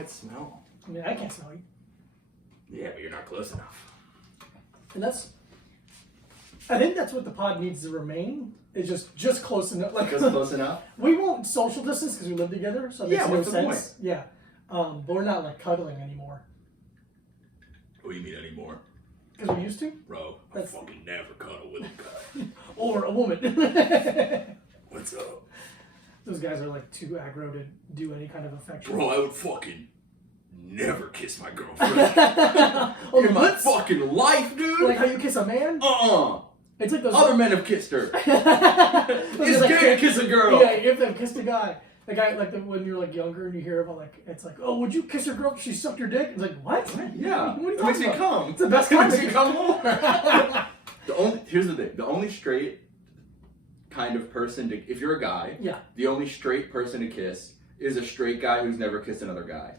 might smell. I mean, I can't smell you. Yeah, but you're not close enough. And I think that's what the pod needs to remain. Is just close enough. Like Just close enough? We won't social distance because we live together, so it makes no what's the sense. point? Yeah. But we're not like cuddling anymore. What do you mean anymore? Because we used to. Bro, I fucking never cuddle with a guy. Or a woman. What's up? Those guys are like too aggro to do any kind of affection. Bro, I would fucking never kiss my girlfriend. Oh, In my fucking life, dude. Like how you kiss a man? It's like those Other men have kissed her. It's like, gay to kiss a girl. Yeah, if they've kissed a guy. The guy, like when you're like younger and you hear about like, it's like, oh, would you kiss your girl if she sucked your dick? It's like, what? Yeah. What are you It makes talking me about? come. It's the best kind Makes me come more. Here's the thing. The only straight kind of person to, if you're a guy, Yeah. the only straight person to kiss is a straight guy who's never kissed another guy.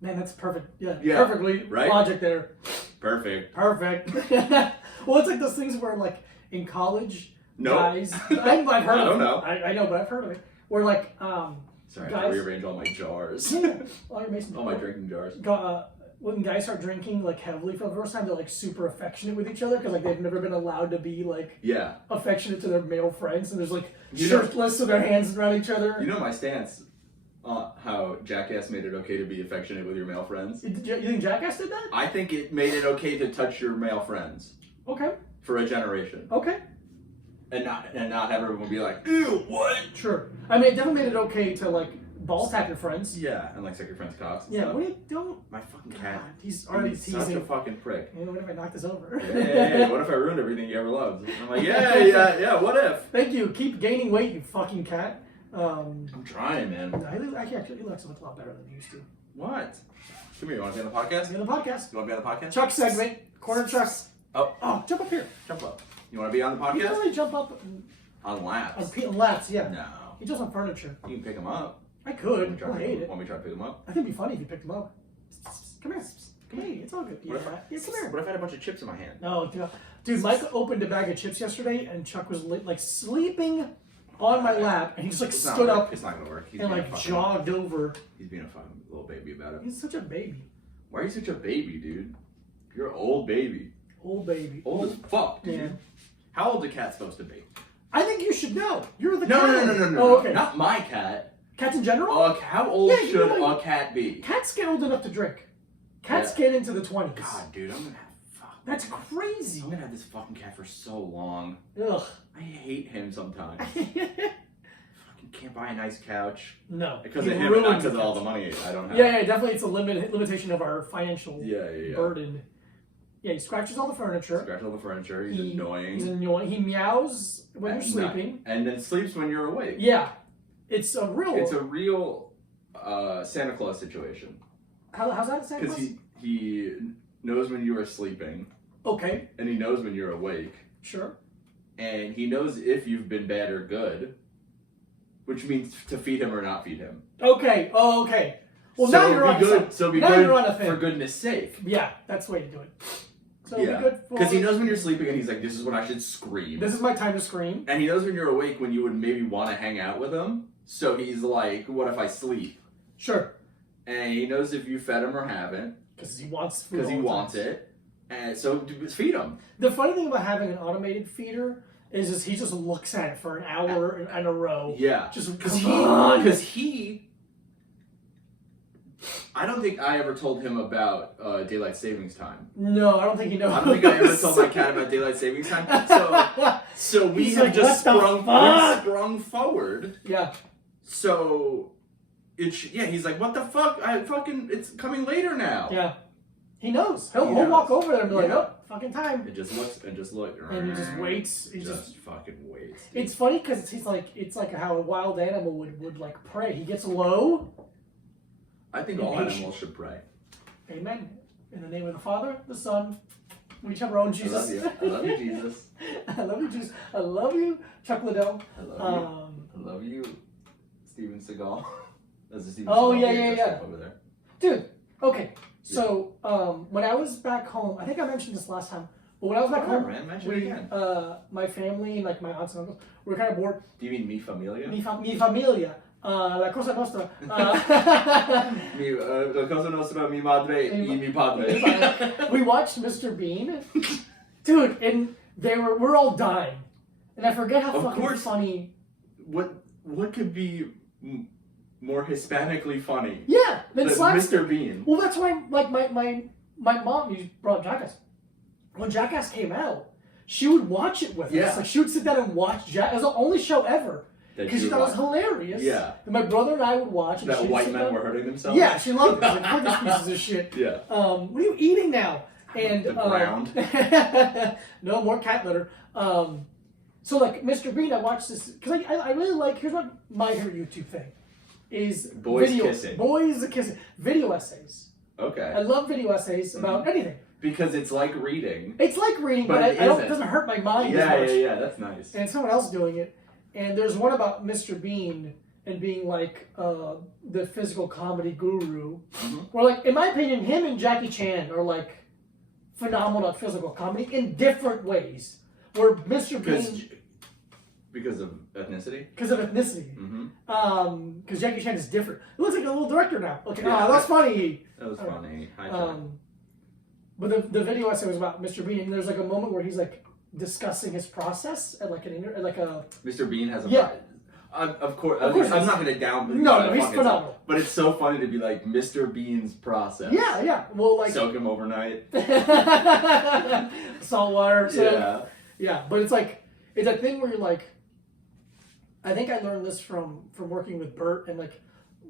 Man, that's perfect. Yeah, Yeah, perfectly right? logic there. Perfect. Perfect. Well, it's like those things where like in college, Nope. guys, I've heard I of don't it. know. I know, but I've heard of it. Where like, Sorry, I guys, have to rearrange all my jars. all your mason All my drinking jars. When guys start drinking like heavily for the first time, they're like super affectionate with each other because like they've never been allowed to be like Yeah. affectionate to their male friends, and there's like You know- shirtless with their hands around each other. You know my stance on how Jackass made it okay to be affectionate with your male friends? You think Jackass did that? I think it made it okay to touch your male friends Okay. for a generation. Okay. And not have everyone be like, ew, what? Sure. I mean, it definitely made it okay to like ball tap your friends. Yeah, and like suck your friend's cocks and Yeah. stuff. What do you don't? My fucking God, cat. he's already He's such a teasing. fucking prick. You know, what if I knock this over? Hey, what if I ruined everything you ever loved? I'm like, yeah, what if? Thank you. Keep gaining weight, you fucking cat. I'm trying, man. No, actually, he looks a lot better than he used to. What? Come here, you want to be on the podcast? In the podcast. You want to be on the podcast? Chuck segment. Corner Chucks. Oh, Jump up here. jump up. You want to be on the You can podcast? really jump up On laps. on Pete and Lats, yeah. No. He does on furniture. You can pick them up. I could. I Want hate it. me to try to pick them up? I think it'd be funny if you picked him up. Come here. Come here. It's all good. What if Yeah, come here. What if I had a bunch of chips in my hand? No, dude, Mike opened a bag of chips yesterday, and Chuck was like sleeping on my lap, and he just like It's not stood gonna up work. It's not gonna work. He's and being like a fucking, jogged over. He's being a fucking little baby about it. He's such a baby. Why are you such a baby, dude? You're an old baby. Old baby. Old as fuck, dude. Yeah. How old is a cat supposed to be? I think you should know. You're the No. cat. Oh, no. okay. Not my cat. Cats in general? How old Yeah, you should know, a cat be? Cats get old enough to drink. Cats Yeah. get into the 20s. God, dude, I'm gonna have That's crazy. I'm gonna have this fucking cat for so long. Ugh. I hate him sometimes. Fucking can't buy a nice couch. No. Because He of him, and not ruins because of it. all the money I don't have. Yeah, definitely. It's a limitation of our financial Yeah. burden. Yeah, he scratches all the furniture. Scratch all the furniture. He's annoying. He's annoying. He meows when you're sleeping. And then sleeps when you're awake. Yeah, it's a real. It's a real Santa Claus situation. How's that Santa Because Claus? he knows when you are sleeping, Okay, and he knows when you're awake, sure. and he knows if you've been bad or good, which means to feed him or not feed him. Okay. Oh, okay. Well, so now you're on. be good. So be now good you're on a thing. for goodness sake. Yeah, that's the way to do it. So Yeah. be good. Because he knows when you're sleeping, and he's like, "This is when I should scream." This is my time to scream. And he knows when you're awake when you would maybe want to hang out with him. So he's like, "What if I sleep?" Sure. And he knows if you fed him or haven't. Because he wants food. Because he all the wants time. it. And so feed him. The funny thing about having an automated feeder is he just looks at it for an hour in a row. Yeah. Just Because he. I don't think I ever told him about daylight savings time. No, I don't think he knows. I don't think I ever told my cat about daylight savings time. So we He's have like, just "What the fuck?" sprung forward. Yeah. So he's like, "What the fuck? It's coming later now." Yeah. He knows. He'll knows. walk over there and be like, Yeah. "Oh, fucking time." It just looks and just look. And he just waits. He just fucking waits. It's funny because it's like how a wild animal would like pray. He gets low. I think all animals should pray. Amen. In the name of the Father, the Son, we each have our own Jesus. I love you, Jesus. I love you, Jesus. I love you, Chuck Liddell. I love you. I love you, Steven Seagal. That's a Steven Oh, Seagal yeah. over there. Dude, okay. So, when I was back home, I think I mentioned this last time, but when I was back home, man, mention it again. my family and like my aunts and uncles, we were kind of bored. Do you mean Mi Familia? Mi familia. La Cosa Nostra. La cosa nostra, mi madre, y mi padre. We watched Mr. Bean, dude, and we're all dying, and I forget how Of fucking course. funny. What could be more Hispanically funny Yeah, than then slapstick. Mr. Bean? Well, that's why, like, my mom brought Jackass. When Jackass came out, she would watch it with Yeah. us. Like, she would sit down and watch Jackass. It was the only show ever. That Because she you thought it was watch. hilarious. Yeah. And my brother and I would watch. And That she'd white sit men down- were hurting themselves? Yeah, she loved it. She's like, fuck these pieces of shit. Yeah. What are you eating now? And The ground. no more cat litter. So like Mr. Bean, I watched this because I really like. Here's what my favorite YouTube thing is Boys video, kissing. Boys kissing. Video essays. I Okay. love video essays about anything. Because it's like reading. It's like reading, But but it it isn't. doesn't hurt my mind as Yeah, much. yeah, that's nice. And someone else doing it. And there's one about Mr. Bean and being like the physical comedy guru. Mhm. Where, like, in my opinion, him and Jackie Chan are like phenomenal at physical comedy in different ways. Where Mr. Bean, Because of ethnicity? because of ethnicity, Mm-hmm. because Jackie Chan is different. It looks like a little director now. Okay, Yeah. that's funny. That was funny. Hi, John. But the video essay was about Mr. Bean, and there's like a moment where he's like discussing his process at like a Mr. Bean has a Yeah. Of course, Of course I'm not going to down. No, he's phenomenal. But it's so funny to be like Mr. Bean's process. yeah. Well, like Soak him overnight. salt water. So, Yeah. but it's like it's a thing where you're like. I think I learned this from working with Bert and like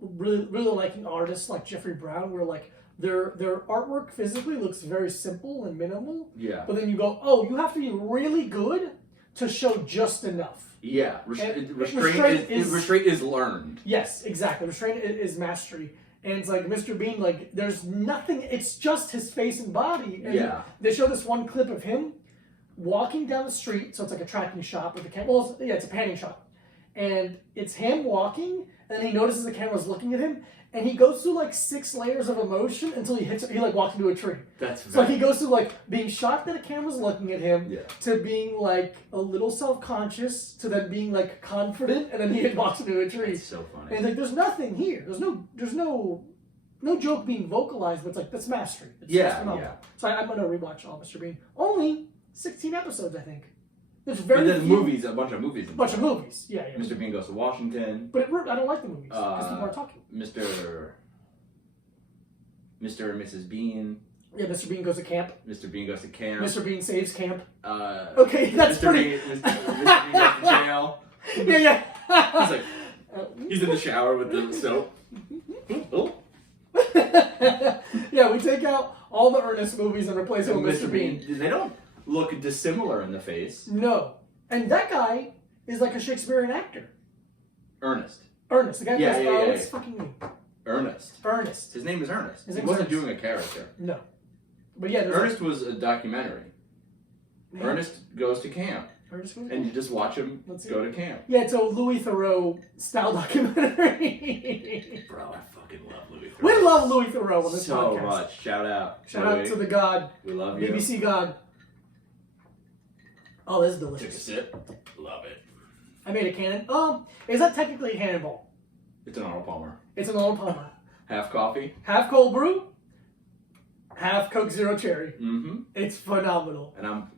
really liking artists like Jeffrey Brown, where like their artwork physically looks very simple and minimal, Yeah. but then you go, oh, you have to be really good to show just enough. Yeah. And Restraint is learned. Yes, exactly. Restraint is mastery. And it's like Mr. Bean, like, there's nothing, it's just his face and body. And Yeah. they show this one clip of him walking down the street, so it's like a tracking shot with the camera. Well, it's a panning shot. And it's him walking, and then he notices the camera's looking at him, and he goes through like 6 layers of emotion until he like walks into a tree. That's So like he goes through like being shocked that a camera's looking at him, Yeah. to being like a little self-conscious, to then being like confident, and then he walks into a tree. It's so And funny. it's like there's nothing here. There's no joke being vocalized, but it's like that's mastery. It's phenomenal. Yeah. So I'm gonna rewatch all Mr. Bean. Only 16 episodes, I think. There's And very then few, movies, a bunch of movies. a bunch of movies. Yeah. Mr. Bean Goes to Washington. But I don't like the movies because people are talking. Mr. and Mrs. Bean. Yeah, Mr. Bean goes to camp. Mr. Bean Goes to Camp. Mr. Bean saves camp. Uh, Okay, that's Mr. pretty. Bean, Mr. Bean Goes to Jail. Yeah. He's like, he's in the shower with the soap. Oh, Yeah, we take out all the Ernest movies and replace it with Mr. Bean. They don't look dissimilar in the face. No. And that guy is like a Shakespearean actor. Ernest. Ernest. The guy Yeah, plays, yeah, yeah. what's his fucking name? Ernest. Ernest. His name is Ernest. His He name's wasn't Ernest. doing a character. No. But yeah, there's Ernest was a documentary. Man. Ernest goes to camp, Ernest goes and you just watch him Let's see. go to camp. Yeah, it's a Louis Theroux style documentary. Bro, I fucking love Louis Theroux. We love Louis Theroux on this so podcast. much. Shout out. Shout out to the God, We love you. BBC God. Oh, this is Took a delicious. sip. Love it. I made a cannon. Is that technically a cannonball? It's an Arnold Palmer. It's an Arnold Palmer. Half coffee. Half cold brew, half Coke Zero Cherry. Mm-hmm. It's phenomenal. And I'm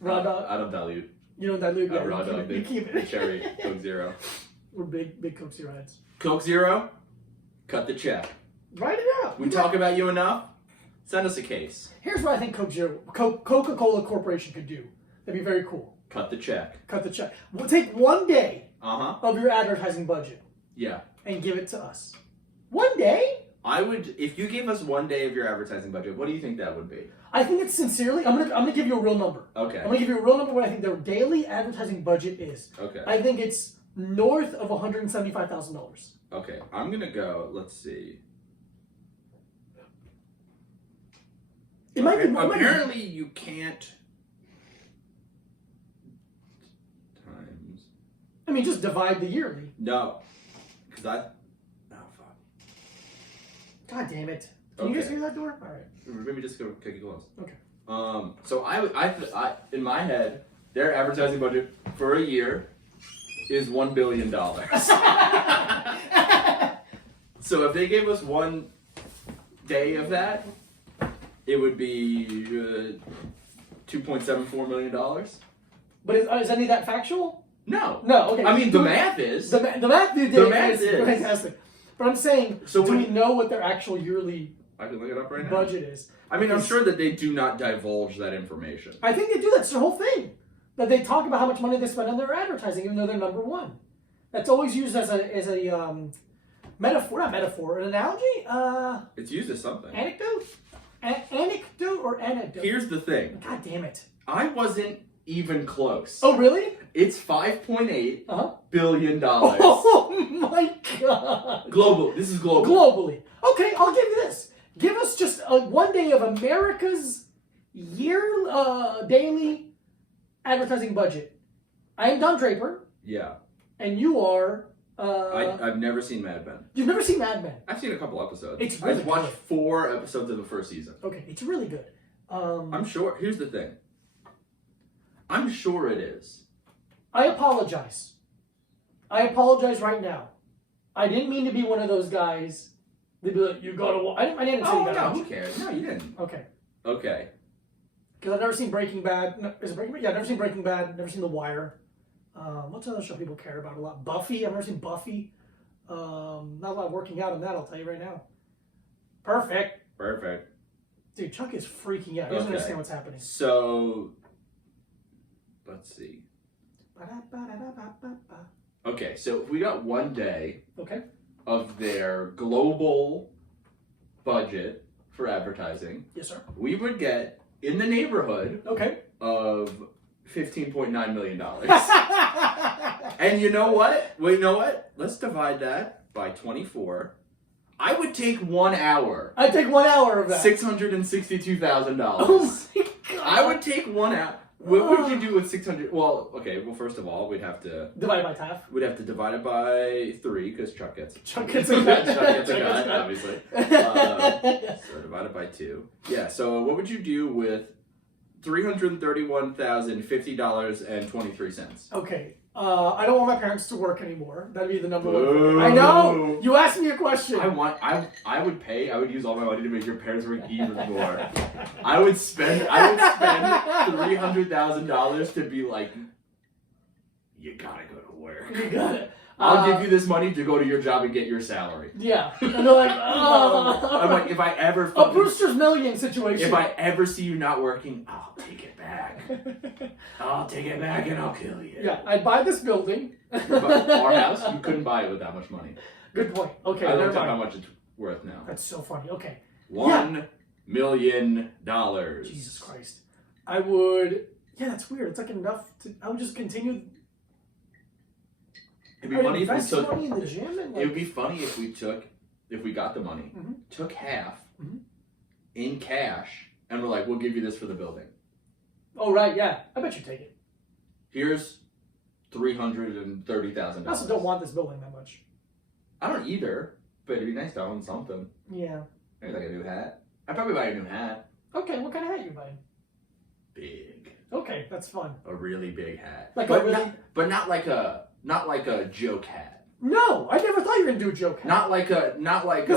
Raw dog. I don't dilute. You don't dilute it. Raw You dog. keep Big it. cherry. Coke Zero. We're big Coke Zero heads. Coke Zero. Cut the check. Write it out. We talk about you enough. Send us a case. Here's what I think Coca-Cola Corporation could do. That'd be very cool. Cut the check. Cut the check. We'll take one day Uh-huh. of your advertising budget Yeah. and give it to us. One day? I would, if you gave us one day of your advertising budget, what do you think that would be? I think it's sincerely. I'm gonna give you a real number. Okay. I'm gonna give you a real number. What I think their daily advertising budget is. Okay. I think it's north of $175,000. Okay. I'm gonna go. Let's see. It might be more. Apparently, you can't. Times. I mean, just divide the yearly. No, because I. Oh fuck. God damn it! Can you Okay. guys hear that door? All right. Maybe just go kick it close. Okay. So I in my head, their advertising budget for a year is $1 billion. So if they gave us 1 day of that, it would be $2.74 million. But is any of that factual? No. No, okay. I mean, the math is. The math is fantastic. But I'm saying, So do we know what their actual yearly I can look it up right now. budget is? I mean, I'm sure that they do not divulge that information. I think they do. That's their whole thing. That they talk about how much money they spend on their advertising, even though they're number one. That's always used as a metaphor, not metaphor, an analogy. It's used as something. Anecdote, anecdote or anecdote. Here's the thing. God damn it! I wasn't even close. Oh really? It's $5.8 Uh-huh. billion. Oh my god! Global. This is global. Globally. Okay, I'll give you this. Give us just 1 day of America's daily advertising budget. I am Don Draper, Yeah. and you are. I've never seen Mad Men. You've never seen Mad Men. I've seen a couple episodes. It's really I've watched good. 4 episodes of the first season. Okay, it's really good. I'm sure. Here's the thing. I'm sure it is. I apologize. I apologize right now. I didn't mean to be one of those guys. They'd be like, "You gotta watch." I didn't say Oh, you gotta no, watch who it. cares? No, you didn't. Okay. Okay. Because I've never seen Breaking Bad. No, is it Breaking Bad? Yeah, I've never seen Breaking Bad. Never seen The Wire. What's another show people care about a lot? Buffy. I've never seen Buffy. Not a lot of working out on that, I'll tell you right now. Perfect. Perfect. Dude, Chuck is freaking out. He doesn't understand what's happening. So, let's see. Okay, so if we got 1 day Okay. of their global budget for advertising, Yes, sir. we would get in the neighborhood Okay. of $15.9 million. And you know what? Well, you know what? Let's divide that by 24. I would take 1 hour. I'd take 1 hour of that. $662,000. Oh my god. I would take 1 hour. What would you do with 600? Well, okay. Well, first of all, we'd have to divide by half. divide it by 3 because Chuck gets Chuck gets a cut. Chuck gets a cut, obviously. Yes. So divided by 2. Yeah. So what would you do with $331,050.23? Okay. I don't want my parents to work anymore. That'd be the number Boo. one. I know. You asked me a question. I would use all my money to make your parents work even more. I would spend $300,000 to be like, you gotta go to work. You got it. I'll give you this money to go to your job and get your salary. Yeah. And they're like, oh. I'm like, if I ever A Brewster's Million situation. if I ever see you not working, I'll take it back. I'll take it back and I'll kill you. Yeah, I'd buy this building. But our house, you couldn't buy it with that much money. Good point. Okay, I never looked up how mind. much it's worth now. That's so funny. Okay. $1 million. Jesus Christ. I would. Yeah, that's weird. It's like enough to. I would just continue. It'd be funny if we invest took. money in the gym and It would be funny if we got the money, Mhm. took half Mhm. in cash, and we're like, we'll give you this for the building. Oh right, yeah. I bet you take it. Here's $330,000. I also don't want this building that much. I don't either, but it'd be nice to own something. Yeah. Maybe like a new hat. I'd probably buy a new hat. Okay, what kind of hat you buying? Big. Okay, that's fun. A really big hat. Like but a really. not like a joke hat. No, I never thought you were gonna do a joke hat. Not like It's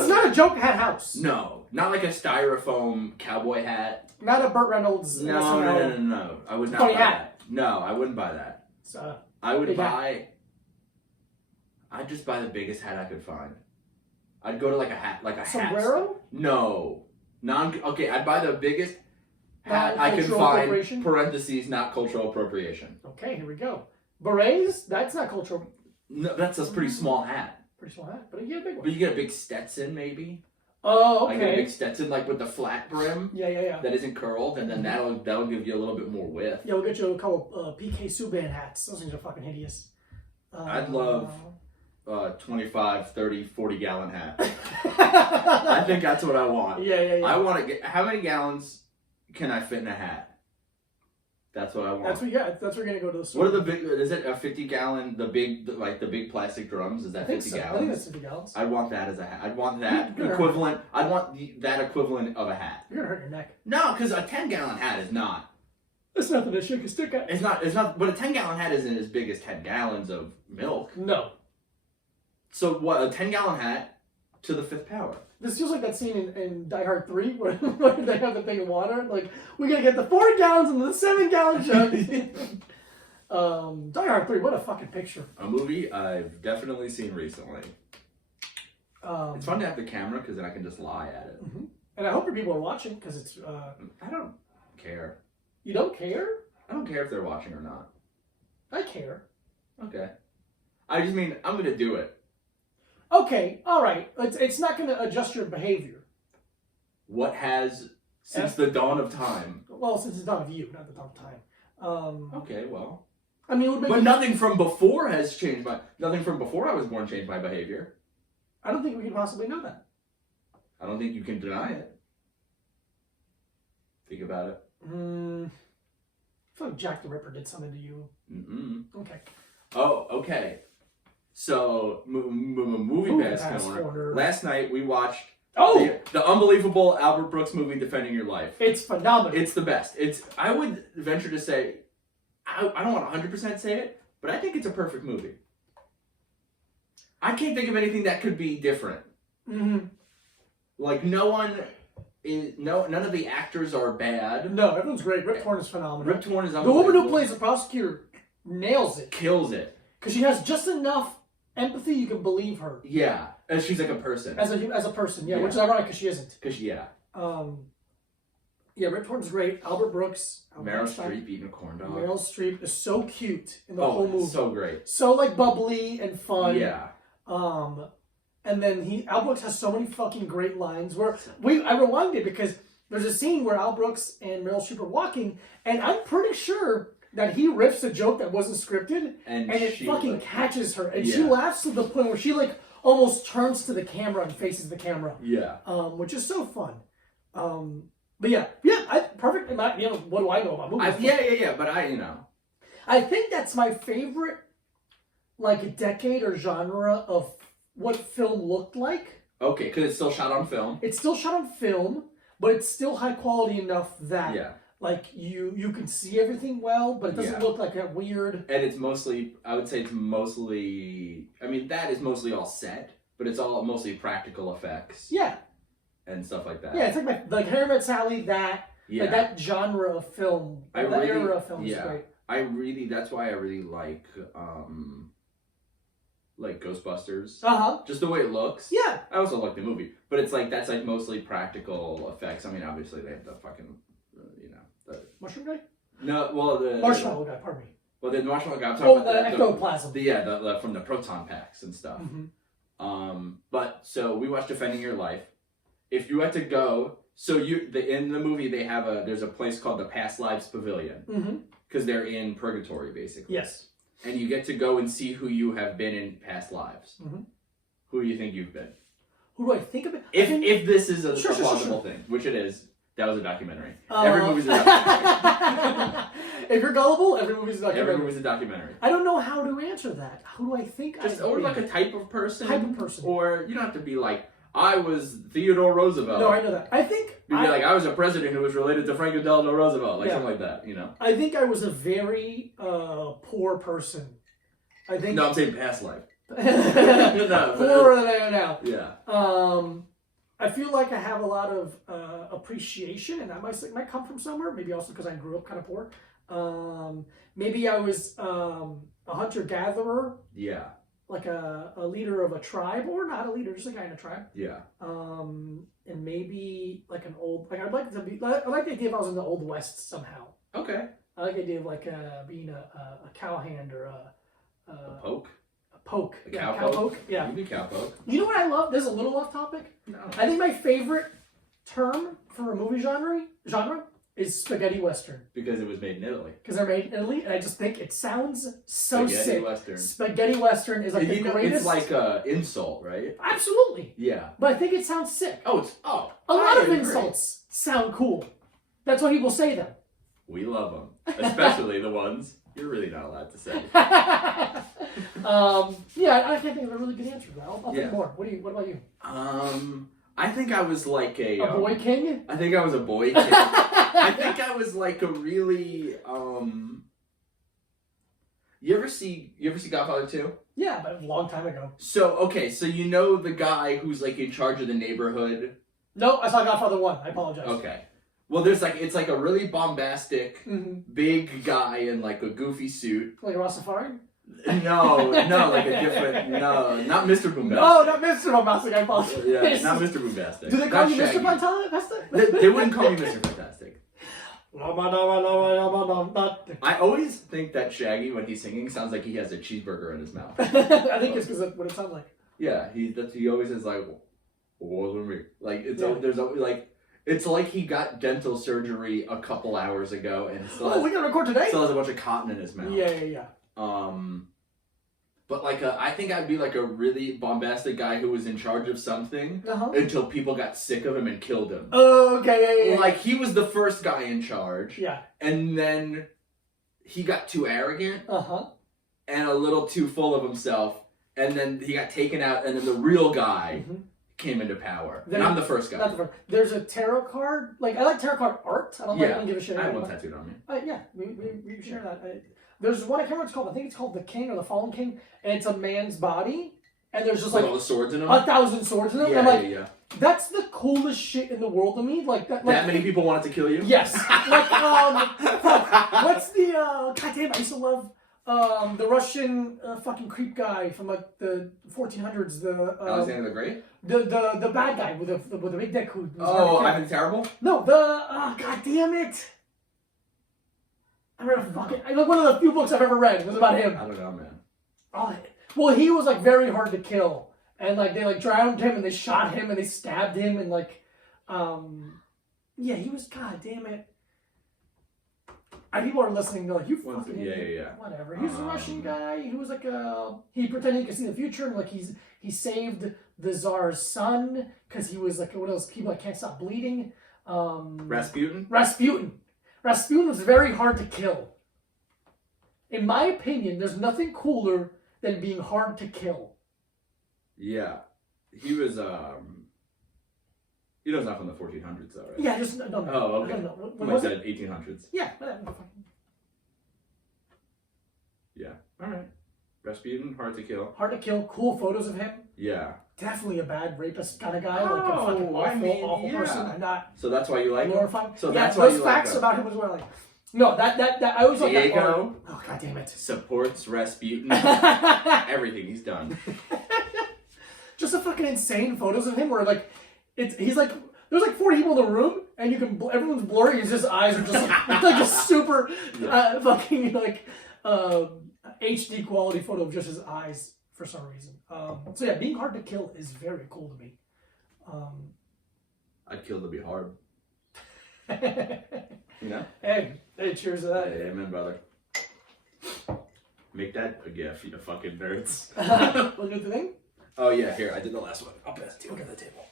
not a joke hat house. No, not like a styrofoam cowboy hat. Not a Burt Reynolds. No. I would not Funny buy hat. that. No, I wouldn't buy that. I would big buy. I'd just buy the biggest hat I could find. I'd go to like a hat Sombrero? No, Okay, I'd buy the biggest hat I could Non-cultural find. appropriation? Parentheses, not cultural appropriation. Okay, here we go. Berets? That's not cultural. No, that's a pretty small hat. Pretty small hat, but you get a big But one. you get a big Stetson, maybe. Oh, I get a okay. big Stetson, like with the flat brim Yeah. that isn't curled, and then that'll give you a little bit more width. Yeah, we'll get you a couple PK Subban hats. Those things are fucking hideous. I'd love 25, 30, 40 gallon hat. I think that's what I want. Yeah. I want to get. How many gallons can I fit in a hat? That's what I want. That's what we're gonna go to the store. What are the big? Is it a 50-gallon? The big plastic drums? Is that I think 50 so. gallons? I think that's 50 gallons. I want that as a hat. I'd want that You're gonna equivalent. I'd want that equivalent of a hat. You're gonna hurt your neck. No, because a 10-gallon hat is not. It's nothing to shake a stick at. It's not, but a 10-gallon hat isn't as big as 10 gallons of milk. No. So what, a 10-gallon hat to the 5th power? This feels like that scene in Die Hard 3 where they have the thing of water. Like, we gotta get the 4 gallons into the 7-gallon jug. Die Hard 3, what a fucking picture. A movie I've definitely seen recently. It's fun to have the camera because then I can just lie at it. Mm-hmm. And I hope your people are watching because it's... I don't care. You don't care? I don't care if they're watching or not. I care. Okay. I just mean, I'm going to do it. Okay, all right. It's not going to adjust your behavior. What has, since the dawn of time? Well, since it's dawn of you, not the dawn of time. Okay, well. I mean, it would make but nothing from before has changed nothing from before I was born changed my behavior. I don't think we can possibly know that. I don't think you can deny it. Think about it. I feel like Jack the Ripper did something to you. Mm-mm. Okay. Oh, okay. So, movie pass corner. Last night we watched the unbelievable Albert Brooks movie, Defending Your Life. It's phenomenal. It's the best. I would venture to say, I don't want to 100% say it, but I think it's a perfect movie. I can't think of anything that could be different. Mm-hmm. Like, none of the actors are bad. No, everyone's great. Rip Torn is phenomenal. Rip Torn is unbelievable. unbelievable. The woman who plays the prosecutor nails it. Kills it. Because she has just enough empathy you can believe her. Yeah. As she's like a person. As a person, yeah. Which is ironic because she isn't. Yeah, Rip Torn's great. Albert Brooks. Meryl Streep eating a corn dog. Meryl Streep is so cute in the whole movie. So great. So like bubbly and fun. Yeah. And then Al Brooks has so many fucking great lines where I rewinded because there's a scene where Al Brooks and Meryl Streep are walking, and I'm pretty sure that he riffs a joke that wasn't scripted, and it fucking catches her, and she laughs to the point where she like almost turns to the camera and faces the camera. Yeah. Which is so fun. But perfect. What do I know about movies? But I think that's my favorite, like, decade or genre of what film looked like. Okay, because it's still shot on film. It's still shot on film, but it's still high quality enough that like you can see everything well, but it doesn't look like that weird. And it's mostly, I would say it's mostly, I mean, that is mostly all set, but it's all mostly practical effects. Yeah. And stuff like that. Yeah, it's like Harry Met Sally, that like that genre of film. That era of film is great. That's why I really like Ghostbusters. Just the way it looks. Yeah. I also like the movie, but it's like that's like mostly practical effects. I mean, obviously they have the fucking, the Mushroom Guy. No, well the Marshmallow Guy. Pardon me. Well, the Marshmallow Guy. The ectoplasm. The from the proton packs and stuff. Mm-hmm. But so we watched Defending Your Life. If you had to go, in the movie there's a place called the Past Lives Pavilion because they're in purgatory basically. Yes. And you get to go and see who you have been in past lives. Mm-hmm. Who do you think you've been? Who do I think of it? If this is a plausible thing, which it is, that was a documentary. Every movie's a documentary. If you're gullible, every movie's a documentary. Every movie's a documentary. I don't know how to answer that. Who do I think? Or like a type of person. Or you don't have to be like, I was Theodore Roosevelt. No, I know that. I think you'd be like, I was a president who was related to Franklin Delano Roosevelt, something like that. I think I was a very poor person. I think. No, I'm saying past life. Poorer than I am now. Yeah. I feel like I have a lot of appreciation, and that might come from somewhere. Maybe also because I grew up kind of poor. Maybe I was a hunter-gatherer. Yeah. Like a leader of a tribe, or not a leader, just a guy in a tribe. Yeah. And maybe like an old, like I like the idea if I was in the Old West somehow. Okay. I like the idea of like being a cowhand or a poke. A poke. A cow poke. Yeah. You be cow poke. You know what I love? This is a little off topic. No. I think my favorite term for a movie genre is spaghetti western. Because it was made in Italy. Because they're made in Italy, and I just think it sounds so sick. Western. Spaghetti western is like the greatest. It's like an insult, right? Absolutely. Yeah. But I think it sounds sick. A lot of insults sound cool. That's why people say them. We love them, especially the ones you're really not allowed to say. I can't think of a really good answer. I'll think more. What about you? I think I was like a boy king. I think I was a boy king. I think I was like a really You ever see Godfather 2? Yeah, but a long time ago. So okay, so you know the guy who's like in charge of the neighborhood? No, I saw Godfather 1. I apologize. Okay. Well, there's like it's like a really bombastic, big guy in like a goofy suit. Like a Rastafari? No, like a different. No, not Mr. Boombastic. No, not Mr. Bombastic. I apologize. Yeah, not Mr. Boombastic. Do they call Not you Shaggy. Mr. Fantastic? They wouldn't call me Mr. Fantastic. I I always think that Shaggy, when he's singing, sounds like he has a cheeseburger in his mouth. think it's because of what it sounds like. Yeah, he always is like, what was me? Like Yeah. there's always like. It's like he got dental surgery a couple hours ago and still We gotta record today? still has a bunch of cotton in his mouth. Yeah. But like I think I'd be like a really bombastic guy who was in charge of something until people got sick of him and killed him. Oh, okay, yeah. Like he was the first guy in charge. Yeah. And then he got too arrogant and a little too full of himself, and then he got taken out, and then the real guy came into power. Then, and I'm the first guy. Not the first. There's a tarot card. Like, I like tarot card art. I don't give a shit. I have one tattooed on me. Yeah, we share that. There's one, I can't remember what it's called. I think it's called The King or The Fallen King, and it's a man's body, and there's just like all the swords in them? 1,000 swords in them. Yeah, I'm like, yeah. that's the coolest shit in the world to me. Like that. Like, That many people wanted to kill you? Yes. Like, what's the, God damn, I used to love the Russian fucking creep guy from like the 1400s. Alexander the Great? The bad guy with the big dick who. Ivan the Terrible? No, God damn it. I read like one of the few books I've ever read was about him. I don't know, man. Oh, well, he was like very hard to kill, and like they like drowned him and they shot him and they stabbed him and like, yeah, he was. God damn it. People are listening. They're like, you fucking idiot. Yeah. Whatever. He's a Russian guy. He was like he pretended he could see the future and like he saved the Tsar's son because he was like one of those people that can't stop bleeding. Rasputin? Rasputin was very hard to kill. In my opinion, there's nothing cooler than being hard to kill. Yeah. He was, he was not from the 1400s, though, right? Yeah, I don't know. Oh, okay. I don't know. When was it? 1800s. Yeah, whatever. Yeah. Alright. Rasputin, hard to kill. Hard to kill, cool photos of him. Yeah. Definitely a bad rapist kind of guy, like a fucking awful person. I'm not. So that's why you like him? So that's why those facts about him was what I like. No, that I always like that. Diego. Oh, God damn it. Supports Rasputin. Everything he's done. Just a fucking insane photos of him where like he's like there's like 40 people in the room and you can everyone's blurry. His eyes are just like a super fucking like HD quality photo of just his eyes for some reason. So yeah, being hard to kill is very cool to me. I'd kill to be hard. You know? Hey, cheers to that. Hey, amen, brother. Make that a gif, you fucking nerds. Look at the thing. Oh yeah, here, I did the last one. I'll pass it to you. Look at the table.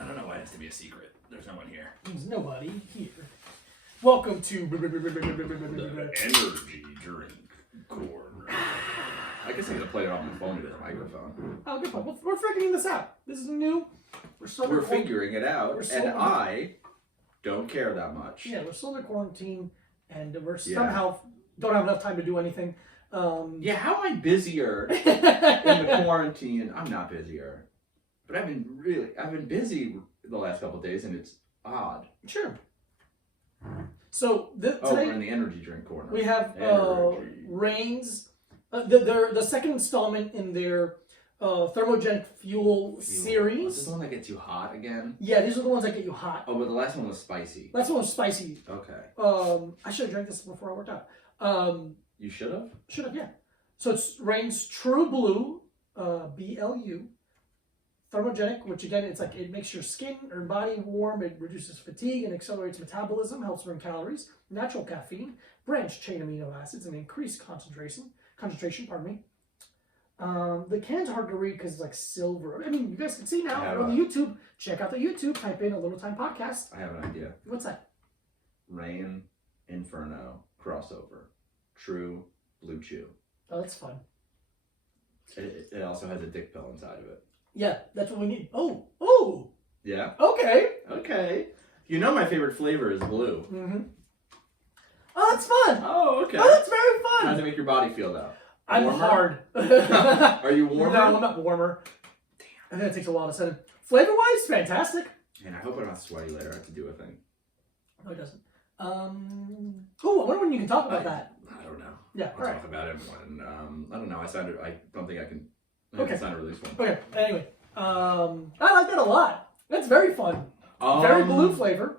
I don't know why it has to be a secret. There's no one here. There's nobody here. Welcome to The energy drink corner. I guess I'm gonna play it on my phone with a microphone. Oh, good point. We're figuring this out. This is new. We're figuring it out, and I don't care that much. Yeah, we're still in quarantine, and we're somehow don't have enough time to do anything. Yeah, how am I busier in the quarantine? I'm not busier, but I've been busy the last couple of days, and it's odd. Sure. So today we're in the energy drink corner. We have Reigns, the second installment in their thermogenic fuel series. Is this the one that gets you hot again? Yeah, these are the ones that get you hot. Oh, but the last one was spicy. Last one was spicy. Okay. I should have drank this before I worked out. You should have? Should have, yeah. So it's Reigns True Blue, BLU. Thermogenic, which again, it's like it makes your skin or body warm, it reduces fatigue and accelerates metabolism, helps burn calories, natural caffeine, branched chain amino acids, and increased concentration, pardon me. The can's hard to read because it's like silver. I mean, you guys can see now on the YouTube. Check out the YouTube, type in A Little Time Podcast. I have an idea. What's that? Rain, Inferno, crossover, True, Blue Chew. Oh, that's fun. It also has a dick pill inside of it. Yeah, that's what we need. Oh! Yeah? Okay. You know my favorite flavor is blue. Mm-hmm. Oh, that's fun. Oh, okay. Oh, that's very How does fun. it make your body feel though? I'm Warmer? hard. Are you warmer? No, I'm not warmer. I think it takes a while to set in. Flavor-wise, fantastic. And I hope I'm not sweaty later. I have to do a thing. No, it doesn't. Oh, I wonder when you can talk about that. I don't know. Yeah, I'll all right. talk about it when I don't know. I don't think I can. Okay. It's not a release one. Okay, anyway. I like that a lot. That's very fun. Very blue flavor.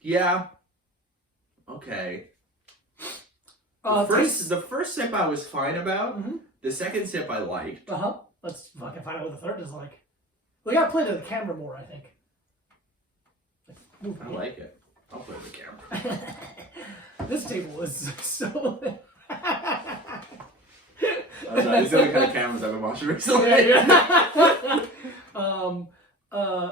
Yeah. Okay. The first sip I was fine about. Mhm. The second sip I liked. Let's fucking find out what the third is like. We gotta play to the camera more, I think. I like it. I'll play the camera. This table is so. These are the kind of cameras I've been watching recently.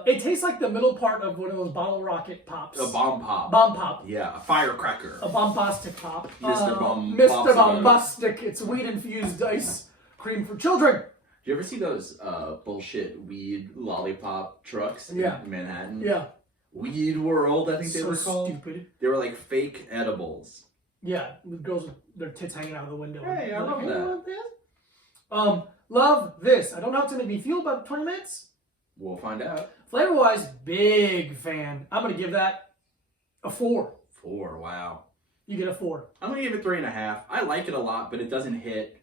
It tastes like the middle part of one of those bottle rocket pops. A bomb pop. Bomb pop. Yeah, a firecracker. A bombastic pop. Mr. Mr. Bombastic. It's weed infused ice cream for children. Do you ever see those bullshit weed lollipop trucks in Manhattan? Yeah. Weed World, I think they So were called. stupid. They were like fake edibles. Yeah, with girls with their tits hanging out of the window. Hey, I Like, love "Hey, that." you want this?" Love this. I don't know how it's gonna make me feel about 20 minutes. We'll find out. Flavor wise, big fan. I'm gonna give that a 4. 4, wow. You get a 4. I'm gonna give it 3.5. I like it a lot, but it doesn't hit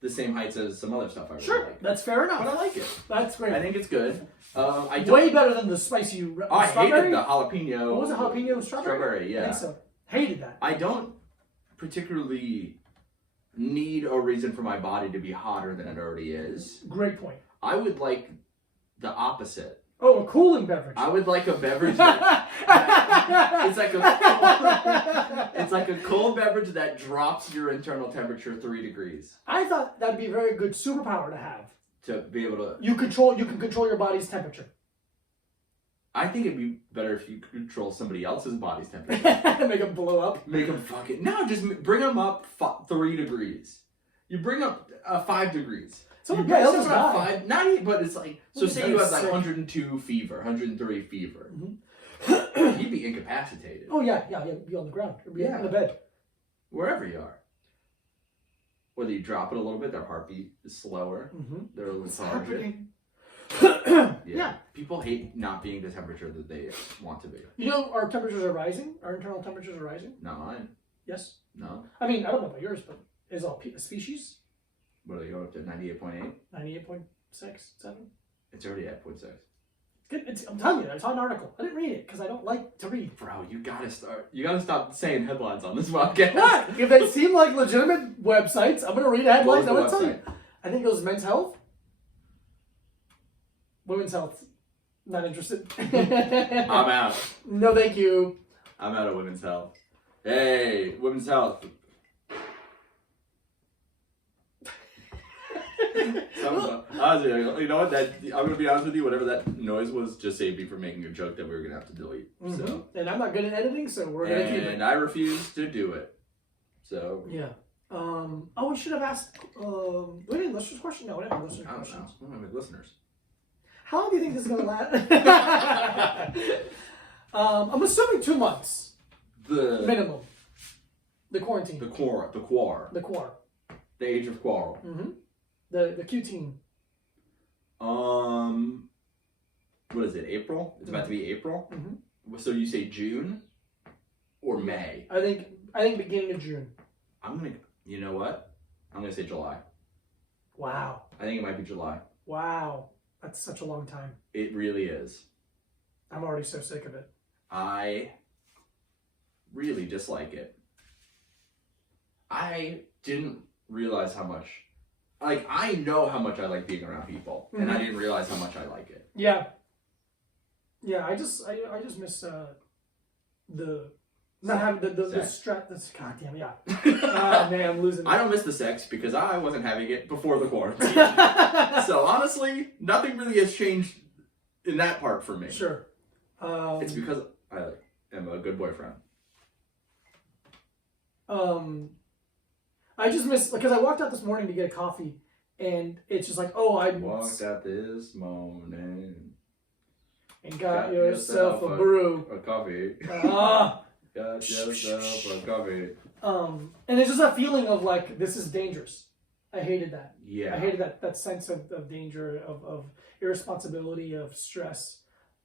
the same heights as some other stuff I really Sure, like. that's fair enough. But I like it. That's great. I think it's good. I don't. Way better than the spicy I strawberry. hated the jalapeno. What was it, jalapeno strawberry? Strawberry, yeah. I think so. Hated that. I don't particularly need a reason for my body to be hotter than it already is. Great point. I would like the opposite. Oh, a cooling beverage. I would like a beverage that it's like a cold beverage that drops your internal temperature 3 degrees I thought that'd be a very good superpower to have. to be able to. You can control your body's temperature. I think it'd be better if you could control somebody else's body's temperature. Make them blow up. Make them fucking just bring them up 3 degrees. You bring up 5 degrees. Some You guy bring else someone up died. 5, not even, but it's like so. Ooh, Say you have like sick. 102 fever, 103 fever. Mhm. You'd be incapacitated Oh yeah, be on the ground or be in the bed. wherever you are. Whether you drop it a little bit, their heartbeat is slower. Mm-hmm. They're lethargic. Yeah. People hate not being the temperature that they want to be. You know, our temperatures are rising. Our internal temperatures are rising. Not mine. Yes. No. I mean, I don't know about yours, but is all species What are they going up to? 98.8? 98.6, 7? It's already at 0.6. Good. I'm telling you, I saw an article. I didn't read it because I don't like to read. Bro, you gotta start. You gotta stop saying headlines on this podcast. What? If they seem like legitimate websites, I'm gonna read headlines. I'm What was gonna the tell you. I think it was Men's Health, Women's Health. Not interested. I'm out. No, thank you. I'm out of Women's Health. Hey, Women's Health. Honestly, you know what? I'm gonna be honest with you. Whatever that noise was, just saved me from making a joke that we were gonna have to delete. Mm-hmm. So, And I'm not good at editing, so we're gonna keep it. and I refuse to do it. So, Yeah. Oh, we should have asked. We didn't listeners question. No, we didn't listeners I don't know. questions. What am I with listeners? How long do you think this is gonna last? I'm assuming 2 months The minimum. The quarantine. the quar, The quar. the age of quarrel. Mm-hmm. The Q team. What is it? April? It's about to be April. Mm-hmm. So you say June or May? I think beginning of June. I'm gonna. You know what? I'm gonna say July. Wow. I think it might be July. Wow. That's such a long time. It really is. I'm already so sick of it. I really dislike it. I didn't realize how much. Like, I know how much I like being around people, and I didn't realize how much I like it. Yeah. Yeah. I just miss the not having the strap. That's goddamn yeah. Oh man, I'm losing. I don't miss the sex because I wasn't having it before the quarantine. So honestly, nothing really has changed in that part for me. Sure. It's because I am a good boyfriend. I just miss because I walked out this morning to get a coffee, and it's just like, oh, I Walked out this morning. and got yourself a brew. A coffee. Ah. Got yourself a coffee. And it's just that feeling of like, this is dangerous. I hated that. Yeah. I hated that sense of danger, of irresponsibility, of stress,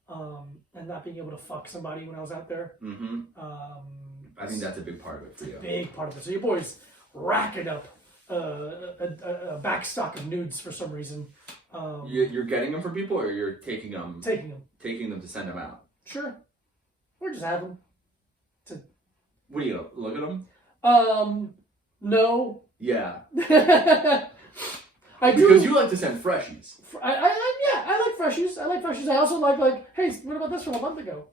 and not being able to fuck somebody when I was out there. Mm-hmm. I think that's a big part of it for you. Big part of it. So your boy's racking up a backstock of nudes for some reason. You're getting them for people, or you're taking them? Taking them. Taking them to send them out. Sure. Or just have them. What do you look at them? No. Yeah. I do. Because you like to send freshies. I like freshies. I also like, hey, what about this from a month ago?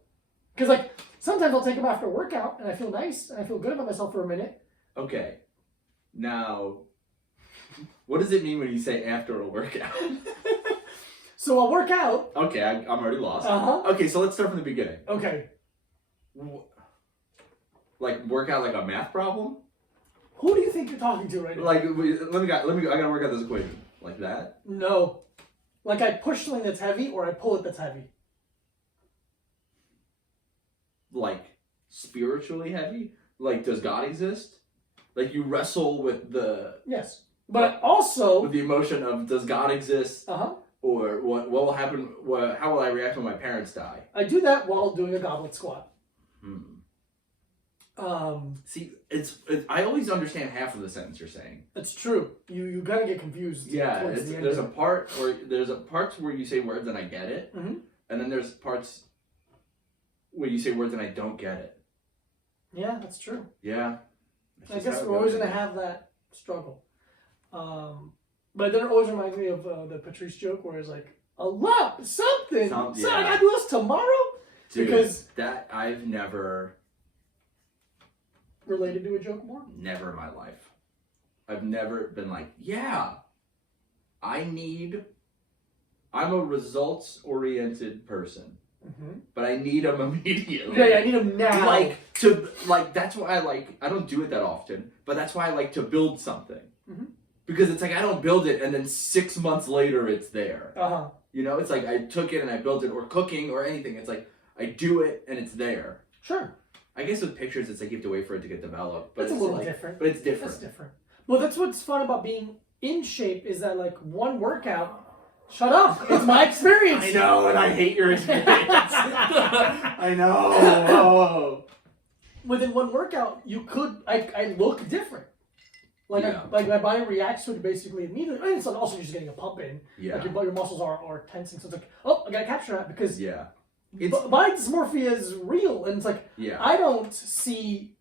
Because like sometimes I'll take them after a workout and I feel nice and I feel good about myself for a minute. Okay. Now, what does it mean when you say after a workout? So I'll work out. Okay, I'm already lost. Uh-huh. Okay, so let's start from the beginning. Okay. Like work out like a math problem? Who do you think you're talking to right now? Like, let me. I gotta work out this equation like that. No. Like I push something that's heavy or I pull it that's heavy. Like spiritually heavy? Like, does God exist? Like you wrestle with the Yes, but also with the emotion of does God exist? Uh-huh. Or what will happen? How will I react when my parents die? I do that while doing a goblet squat. See, I always understand half of the sentence you're saying. It's true. You gotta get confused. Yeah, there's a parts where you say words and I get it, mm-hmm. and then there's parts where you say words and I don't get it. Yeah, that's true. Yeah. I guess we're always gonna have that struggle. But then it always reminds me of the Patrice joke where it's like, a lump, something. So I gotta do this tomorrow? Dude, because that I've never related to a joke more? Never in my life. I've never been like, yeah, I'm a results-oriented person. Mm-hmm. But I need them immediately. Yeah, I need them now. That's why I don't do it that often, but that's why I like to build something. Mm-hmm. Because it's like I don't build it and then 6 months later it's there. Uh-huh. You know, it's like I took it and I built it, or cooking or anything. It's like I do it and it's there. Sure. I guess with pictures, it's like you have to wait for it to get developed. But it's a little different. But it's different. That's different. Well, that's what's fun about being in shape is that like one workout. Shut up! It's my experience. I know, and I hate your experience. I know. Oh. Within one workout, I look different. Like my body reacts to it basically immediately. And it's also just getting a pump in. Yeah. Like your muscles are tensing, so it's like, oh, I gotta capture that because body dysmorphia is real, and it's like I don't see.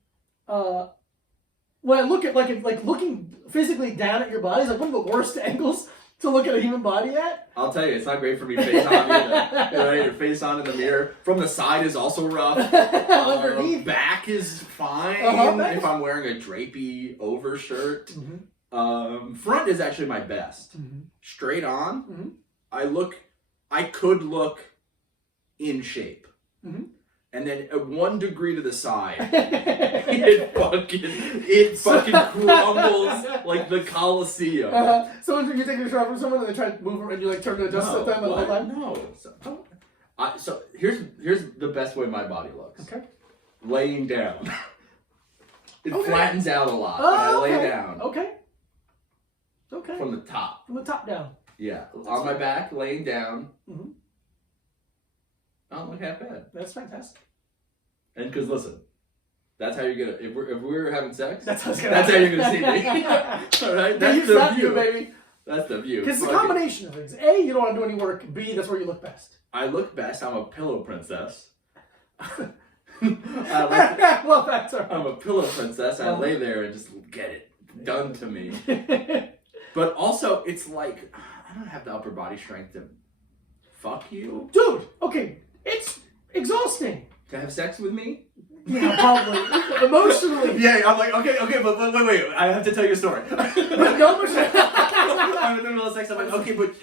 When I look at like looking physically down at your body is like one of the worst angles to look at a human body at. I'll tell you, it's not great for me face on either. Your face on in the mirror. From the side is also rough. Underneath. Back is fine if I'm wearing a drapey overshirt. Mm-hmm. Front is actually my best. Mm-hmm. Straight on, mm-hmm. I could look in shape. Mm-hmm. And then at 1 degree to the side, it fucking crumbles like the Colosseum. So when you take a shot from someone and they try to move and you like turn to adjust at them the whole time? No. So here's the best way my body looks. Okay. Laying down. It flattens out a lot when I lay down. Okay. From the top. From the top down. Yeah. On my back, laying down. Mm-hmm. I don't look half bad. That's fantastic. And because listen, that's how you're gonna. If we're having sex, that's how you're gonna see me. All right, that's the view, baby. That's the view. Because it's a combination of things. A, you don't want to do any work. B, that's where you look best. I look best. I'm a pillow princess. Well, that's right. I'm a pillow princess. I lay there and just get it done to me. But also, it's like I don't have the upper body strength to fuck you, dude. Okay. It's exhausting. To have sex with me? Yeah, probably. Emotionally. Yeah, I'm like, okay, but wait. I have to tell you a story. I'm in the middle of sex, I'm like, okay, but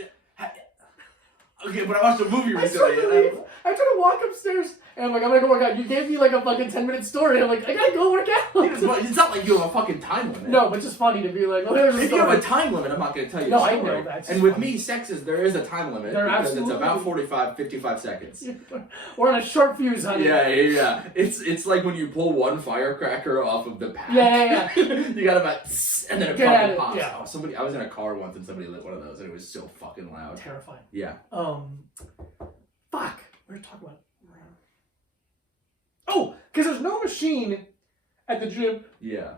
Okay, but I watched a movie I recently. tried to walk upstairs, and I'm like, I'm gonna go work out. You gave me like a fucking 10-minute story. I'm like, I gotta go work out. It's not like you have a fucking time limit. No, but it's just funny to be like, well, there's a If you story. have a time limit, I'm not going to tell you No, the I story. know that. It's And just with funny. me, there is a time limit There because it's absolutely about is. 55 seconds. We're on a short fuse, honey. Yeah. It's like when you pull one firecracker off of the pack. Yeah. You got about and then it Get at fucking it, pops. yeah. Oh, I was in a car once and somebody lit one of those and it was so fucking loud. Terrifying. Yeah. Fuck. What are we talking about? Oh, because there's no machine at the gym Yeah.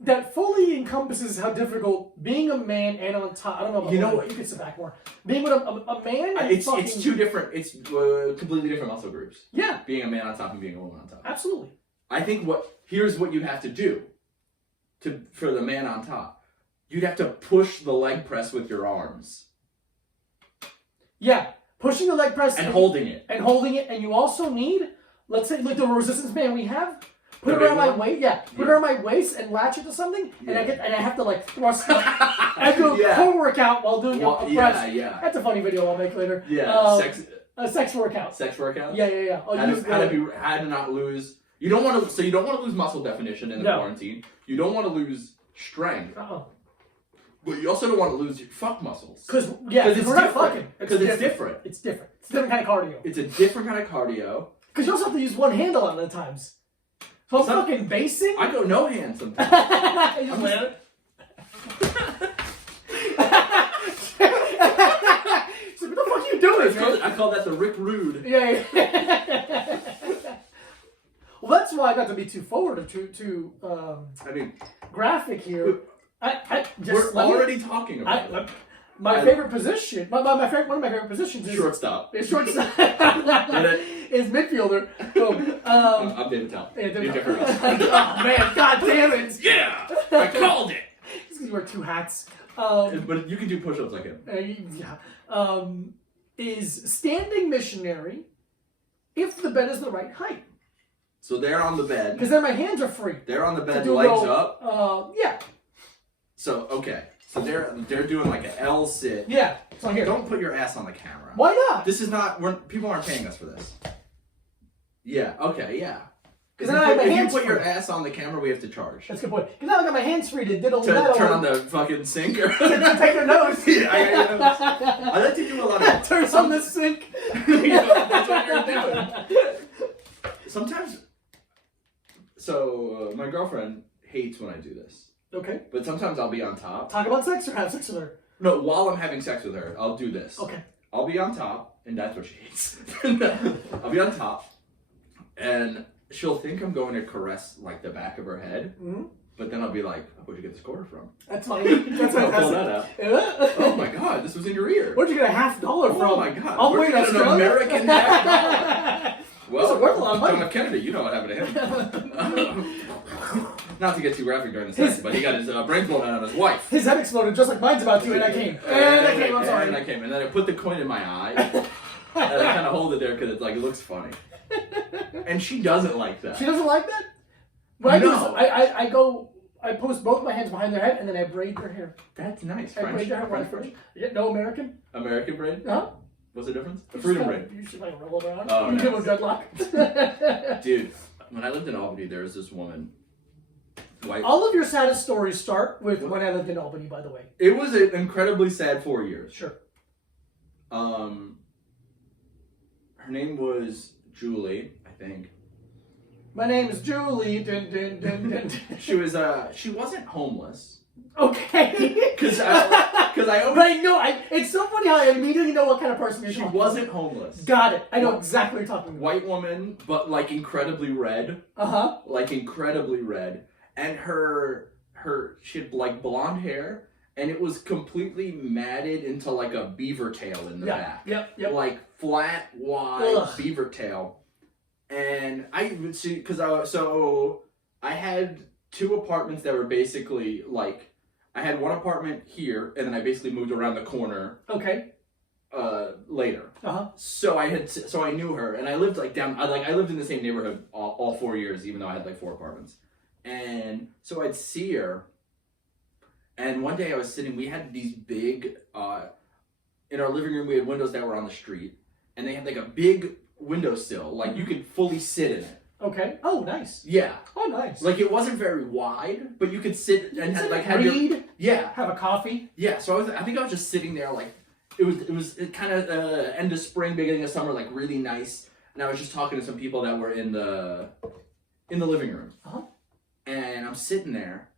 that fully encompasses how difficult being a man and on top. I don't know. About You know what? You can sit back more. Being with a man. And It's fucking, it's two different. It's completely different muscle groups. Yeah, Being a man on top and being a woman on top. absolutely. I think here's what you have to do for the man on top. You'd have to push the leg press with your arms Yeah, pushing the leg press and holding it. and you also need, let's say, like the resistance band we have. Put The it around big my one? waist, put it around my waist and latch it to something, and Yeah. I have to like thrust. I do a Yeah. core workout while doing a press. Yeah. That's a funny video I'll make later. Yeah. A sex workout. Sex workouts. Yeah. I'll use How to not lose. You don't want to lose muscle definition in the No. quarantine. You don't want to lose strength, Uh-oh. but you also don't want to lose your fuck muscles. Because it's we're not different. fucking. Because it's different. It's different. It's a different kind of cardio. It's a different kind of cardio. Because you also have to use one hand a lot of the times. So I'm fucking basing. I go no hands sometimes. You just land it. So what the fuck are you doing, man? I call that the Rick Rude. Yeah. Well, that's why I got to be too forward or too I mean, graphic here. I just we're already talking about it. my favorite position. One of my favorite positions is Shortstop. Is shortstop. Is midfielder. So, I'm David Tell. Yeah, You're different. oh man, god damn it! Yeah, I called it. It's because you wear two hats. But you can do push-ups like him. Is standing missionary if the bed is the right height. So they're on the bed. Because then my hands are free. They're on the bed, do legs go, up. Yeah. So okay. So they're doing like an L sit. Yeah. So here. Don't put your ass on the camera. Why not? This is not. People aren't paying us for this. Yeah. Okay. Yeah. Because then I have my if hands you put your free. ass on the camera, we have to charge. That's a good point. Because now I got my hands free to diddle To that turn over. on the fucking sink or Take your nose. Yeah, I got your nose. I like to do a lot of Turns on the sink. That's what you're doing. Sometimes. So my girlfriend hates when I do this, Okay. but sometimes I'll be on top. Talk about sex or have sex with her. No, while I'm having sex with her, I'll do this. Okay. I'll be on top, and that's what she hates. I'll be on top, and she'll think I'm going to caress like the back of her head, but then I'll be like, oh, "Where'd you get this quarter from?" That's funny. That's I'll pull fantastic. that out. Oh my god, this was in your ear. Where'd you get a $50 from? Oh my god. I'll Where'd wait you get an Australia? American $50? Well, It's worth a lot of money. John F. Kennedy, you know what happened to him. Not to get too graphic during the sex, but he got his brains blown out on his wife. His head exploded just like mine's about to, and I came. I'm sorry. And I came. And then I put the coin in my eye. And I kind of hold it there because it looks funny. And she doesn't like that. She doesn't like that? What I do is No. I post both my hands behind their head and then I braid their hair. That's nice. I braid their hair French French. braid. Yeah, no American? American braid? Huh? What's the difference? The freedom braid. You should like roll it around. Oh, You give nice. them dreadlock. Dude, when I lived in Albany, there was this woman. White. All of your saddest stories start with when I lived in Albany, by the way. It was an incredibly sad 4 years. Sure. Her name was Julie, I think. My name is Julie. Dun, dun, dun, dun. She wasn't homeless. Okay. Because I always. But I know, it's so funny how I immediately know what kind of person you're She talking wasn't homeless. Got it. I know exactly what you're talking about. White woman, but like incredibly red. Uh-huh. Like incredibly red. And she had like blonde hair, and it was completely matted into like a beaver tail in the back. Yep. Like flat, wide Ugh. beaver tail. And I would see, because I had two apartments that were basically like, I had one apartment here, and then I basically moved around the corner. Okay. Later. Uh-huh. So I knew her, and I lived like I lived in the same neighborhood all 4 years, even though I had like 4 apartments. And so I'd see her, and one day I was sitting. We had these big in our living room we had windows that were on the street, and they had like a big windowsill, like you could fully sit in it. Okay. Oh, nice. Yeah. Oh, nice. Like it wasn't very wide, but you could sit and have read, your yeah, have a coffee. yeah. So I think I was just sitting there like it was kind of end of spring, beginning of summer, like really nice. And I was just talking to some people that were in the living room, and I'm sitting there,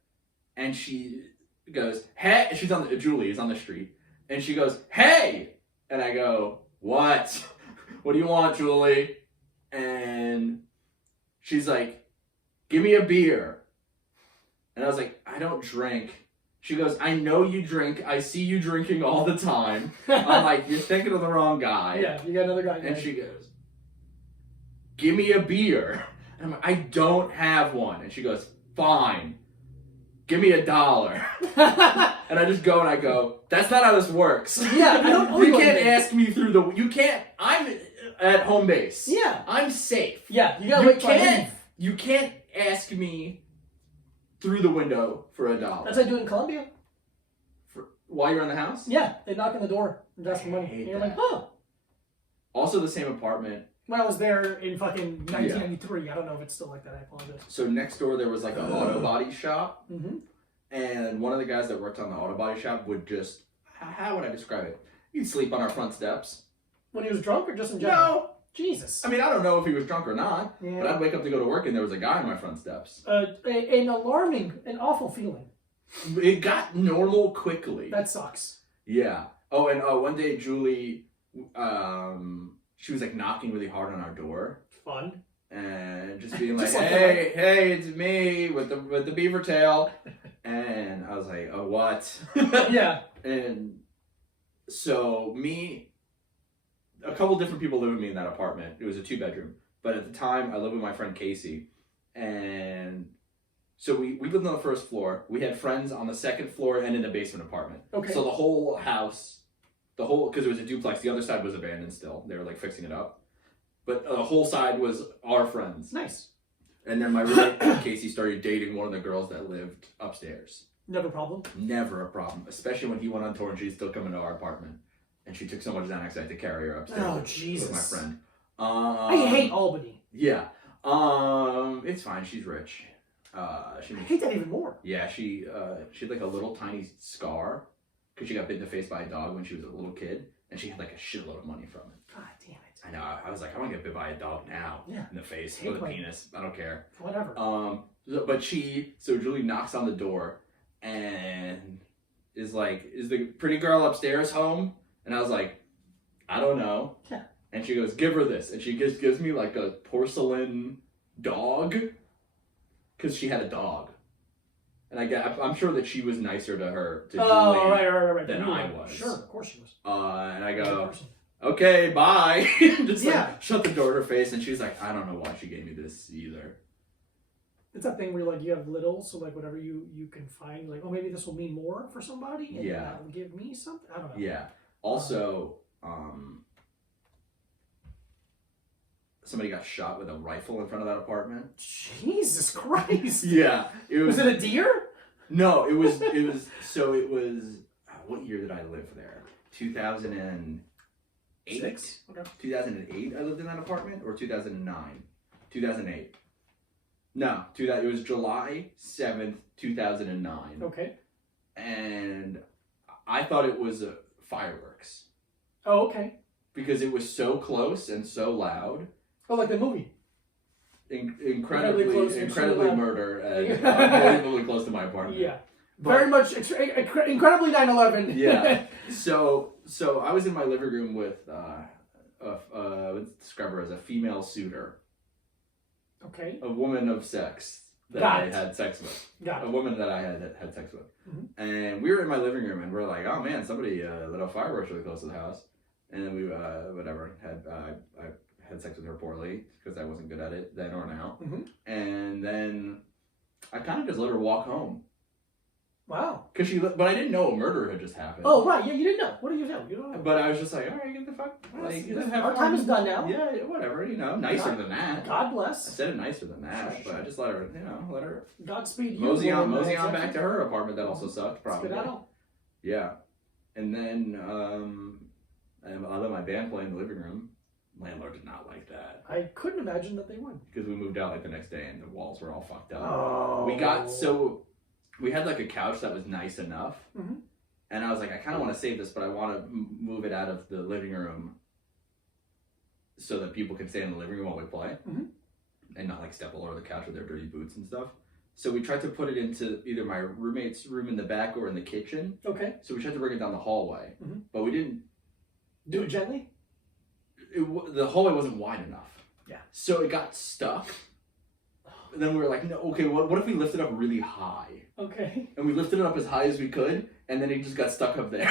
and she goes, "Hey," she's Julie is on the street, and she goes, "Hey," and I go, "What? What do you want, Julie?" And she's like, "Give me a beer." And I was like, "I don't drink." She goes, "I know you drink. I see you drinking all the time." I'm like, "You're thinking of the wrong guy." Yeah, you got another guy. And she goes, "Give me a beer." And I'm like, "I don't have one." And she goes, "Fine. Give me $1. And I just go and I go, "That's not how this works." Yeah, I don't know. You can't ask me through the. You can't. I'm at home base. Yeah. I'm safe. Yeah, you gotta wait till I leave. You can't ask me through the window for $1. That's what I do in Colombia. While you're in the house? Yeah, they knock on the door and ask for money. hate And you're that. like, huh. Also the same apartment. When I was there in fucking 1993, I don't know if it's still like that. I apologize. So next door there was like an auto body shop. Mm-hmm. And one of the guys that worked on the auto body shop would just, how would I describe it? He'd sleep on our front steps. When he was drunk or just in general? No. Jesus. I mean, I don't know if he was drunk or not, Yeah. but I'd wake up to go to work and there was a guy on my front steps. An alarming, an awful feeling. It got normal quickly. That sucks. Yeah. Oh, and one day Julie, she was like knocking really hard on our door. Fun. And just being like, Just like hey, it's me with the beaver tail. And I was like, oh, what? Yeah. And so a couple different people lived with me in that apartment. It was a 2-bedroom. But at the time, I lived with my friend Casey. And so we lived on the first floor. We had friends on the second floor and in the basement apartment. Okay. So the whole house, because it was a duplex, the other side was abandoned still. They were like fixing it up. But the whole side was our friends. Nice. And then my roommate Casey started dating one of the girls that lived upstairs. Never a problem. Never a problem, especially when he went on tour and she'd still come into our apartment. And she took so much Xanax I had to carry her upstairs with my friend. I hate Albany. Yeah. It's fine. She's rich. I hate that even more. Yeah, she had like a little tiny scar because she got bit in the face by a dog when she was a little kid, and she had like a shitload of money from it. God damn it. I know. I was like, I want to get bit by a dog now. Yeah. In the face Hate or the my- penis. I don't care. Whatever. But so Julie knocks on the door and is like, "Is the pretty girl upstairs home?" And I was like, "I don't know." Yeah. And she goes, "Give her this," and she gives me like a porcelain dog because she had a dog. And I'm sure that she was nicer to Julie right. than You I were. was. Sure, of course she was. And I Good go, person. "Okay, bye." Just Yeah. like shut the door in her face, and she's like, "I don't know why she gave me this either." It's that thing where like you have little, so like whatever you can find, like, oh, maybe this will mean more for somebody, and Yeah. that'll give me something. I don't know. Yeah. Also, somebody got shot with a rifle in front of that apartment. Jesus Christ. Yeah, it Was it a deer? No, it was. So it was. What year did I live there? 2008. 6? Okay. 2008. I lived in that apartment, or 2009. 2008. No, it was July 7th, 2009. Okay. And I thought it was fireworks Oh, okay. because it was so close and so loud. Oh, like the movie. Incredibly close and so loud. murder and unbelievably close to my apartment. Yeah. But- Very much incredibly 9/11. Yeah. So I was in my living room with let's describe her as a female suitor, Okay. a woman of sex that Got I it. had sex with, Got a it. woman that I had sex with, Mhm. and we were in my living room and we're like, oh man, somebody lit off fireworks really close to the house, and then we I had sex with her poorly because I wasn't good at it then or now, Mhm. and then I kind of just let her walk home. Wow. But I didn't know a murder had just happened. Oh, right. Yeah, you didn't know. What do you know? You don't know. But I was just like, all right, get the fuck. Like, have Our fun. time is done now. Yeah, whatever. Nicer God- than that. God I bless. said it nicer than that, Sure, but sure. I just let her, Godspeed you. mosey on woman. back to her apartment that also sucked, probably. Skedaddle. Yeah, and then and I let my band play in the living room. Landlord did not like that. I couldn't imagine that they would. Because we moved out like the next day and the walls were all fucked up. Oh. We had like a couch that was nice enough. Mm-hmm. And I was like, I kind of want to save this, but I want to move it out of the living room so that people can stay in the living room while we play. Mm-hmm. And not like step all over the couch with their dirty boots and stuff. So we tried to put it into either my roommate's room in the back or in the kitchen. Okay. So we tried to bring it down the hallway. Mm-hmm. But we didn't do it gently. The hallway wasn't wide enough. Yeah. So it got stuck. And then we were like, no, okay, what if we lift it up really high? Okay. And we lifted it up as high as we could, and then it just got stuck up there.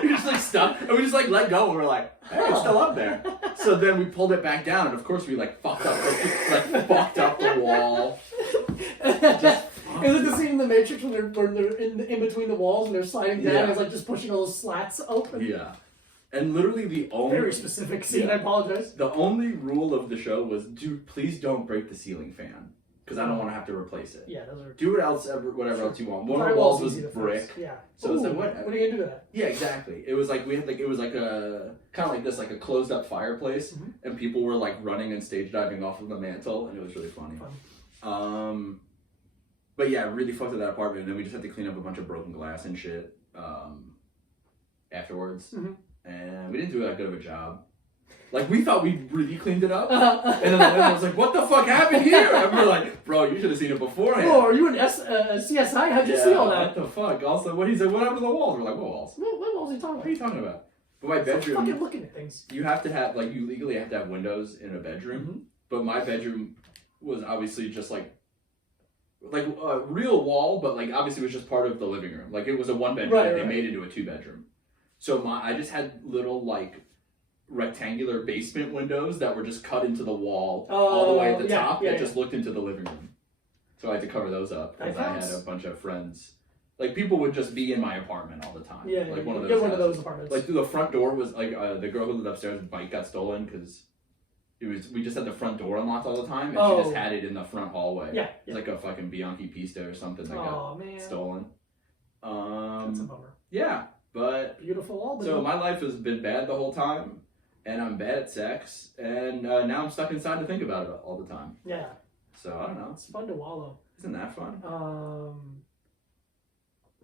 We just like stuck, and we just like let go, and we're like, hey, it's still up there. So then we pulled it back down, and of course we like fucked up the wall. Is it the scene in The Matrix when they're in between the walls and they're sliding down? Yeah. And it's like just pushing all those slats open. Yeah. And literally the only Very specific scene. Yeah. I apologize. The only rule of the show was, please don't break the ceiling fan, because I don't want to have to replace it. Yeah, those are. Do whatever Sure. else you want. One of the walls was easy to brick. fix. Yeah. So it's Ooh, like, what are you gonna do to that? Yeah, exactly. It was like it was like a kind of like this, like a closed up fireplace, Mhm. and people were like running and stage diving off of the mantle, and it was really funny. Fun. But yeah, really fucked with that apartment, and then we just had to clean up a bunch of broken glass and shit afterwards, Mhm. and we didn't do that good of a job. Like, we thought we really cleaned it up, Uh-huh. and then the landlord was like, "What the fuck happened here?" And we're like, "Bro, you should have seen it beforehand." Oh, are you in CSI? How'd you see all that? What the fuck? Also, what he said, what happened to the walls? We're like, what walls? What was he talking What are you about? talking about? But my Stop bedroom, fucking looking at things. you have to have, like, you legally have to have windows in a bedroom. Mhm. But my bedroom was obviously just like a real wall, but like obviously it was just part of the living room. Like, it was a one bedroom, Right, and they right. made it into a 2-bedroom. So I just had little like rectangular basement windows that were just cut into the wall all the way at the top that just looked into the living room. So I had to cover those up because I had a bunch of friends. Like, people would just be in my apartment all the time. Yeah, like yeah, one of get those. one of houses. those apartments. Like, through the front door was like the girl who lived upstairs' bike got stolen because we just had the front door unlocked all the time, and she just had it in the front hallway. Yeah, It's like a fucking Bianchi Pista or something that got stolen. That's a bummer. Yeah, but Beautiful Albany. so my life has been bad the whole time, and I'm bad at sex, and now I'm stuck inside to think about it all the time. Yeah, So I don't know. it's fun to wallow. Isn't that fun?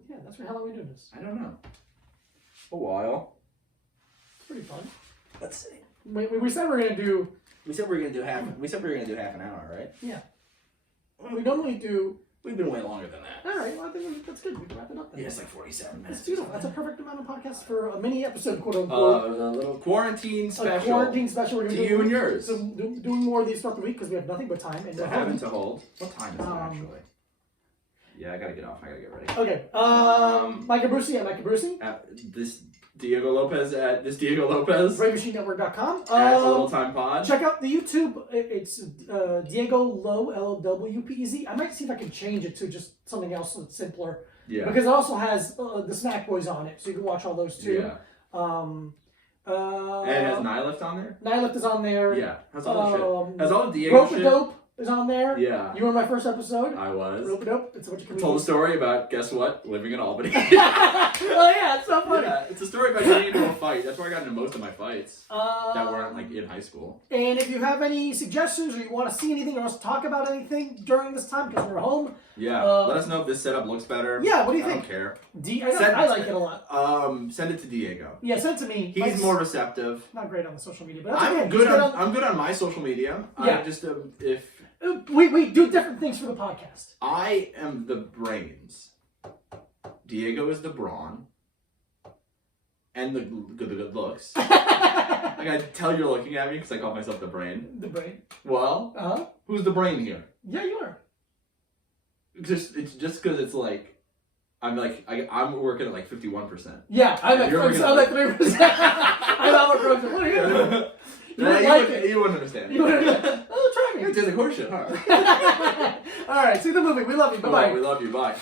Yeah, that's how long we doing this. I don't know. A while. It's pretty fun. Let's see. We said we're gonna do. We said we were gonna do half. We said we were gonna do half an hour, right? Yeah. We normally do. We've been way longer than that. All right. Well, I think that's good. We can wrap it up then. Yeah, it's like 47 minutes. That's beautiful. That's a perfect amount of podcast for a mini episode, quote unquote. A little quarantine special. A quarantine special. We're To gonna you and yours. So doing more of these throughout the week because we have nothing but time and To heaven to hold. What time is it actually? Yeah, I gotta get off. I gotta get ready. Okay. Micah Brucey at Micah Brucey. This Diego Lopez at this Diego Lopez. BraveMachineNetwork.com. At Little Time Pod. Check out the YouTube. It's Diego Low, LWPEZ. I might see if I can change it to just something else that's simpler. Yeah. Because it also has the Snack Boys on it, so you can watch all those too. Yeah. And has Nihilift on there? Nihilift is on there. Yeah. Has all the shit. Has all the Diego shit. Rope-a-Dope is on there. Yeah. You were in my first episode. I was. Rope-a-Dope. It's a bunch of Told a story about, guess what? Living in Albany. Oh yeah, it's so funny. Yeah, it's a story about getting into a fight. That's where I got into most of my fights. That weren't like in high school. And if you have any suggestions or you want to see anything or us to talk about anything during this time because we're home. Yeah, let us know if this setup looks better. Yeah, what do you think? I don't care. I like it a lot. Send it to Diego. Yeah, send it to me. He's more receptive. Not great on the social media, but that's I'm okay. good I'm good on my social media. Yeah. I just if we do different things for the podcast. I am the brains, Diego is the brawn, and the good looks. Like, I tell you're looking at me because I call myself the brain. The brain. Well, who's the brain here? Yeah, you are. It's just because it's like I'm working at like 51%. Yeah, I'm at 3%. I'm out of what are you doing? You wouldn't understand. Oh, try me. It tastes like horseshit, huh? All right, see the movie. We love you. Bye-bye. We love you. Bye.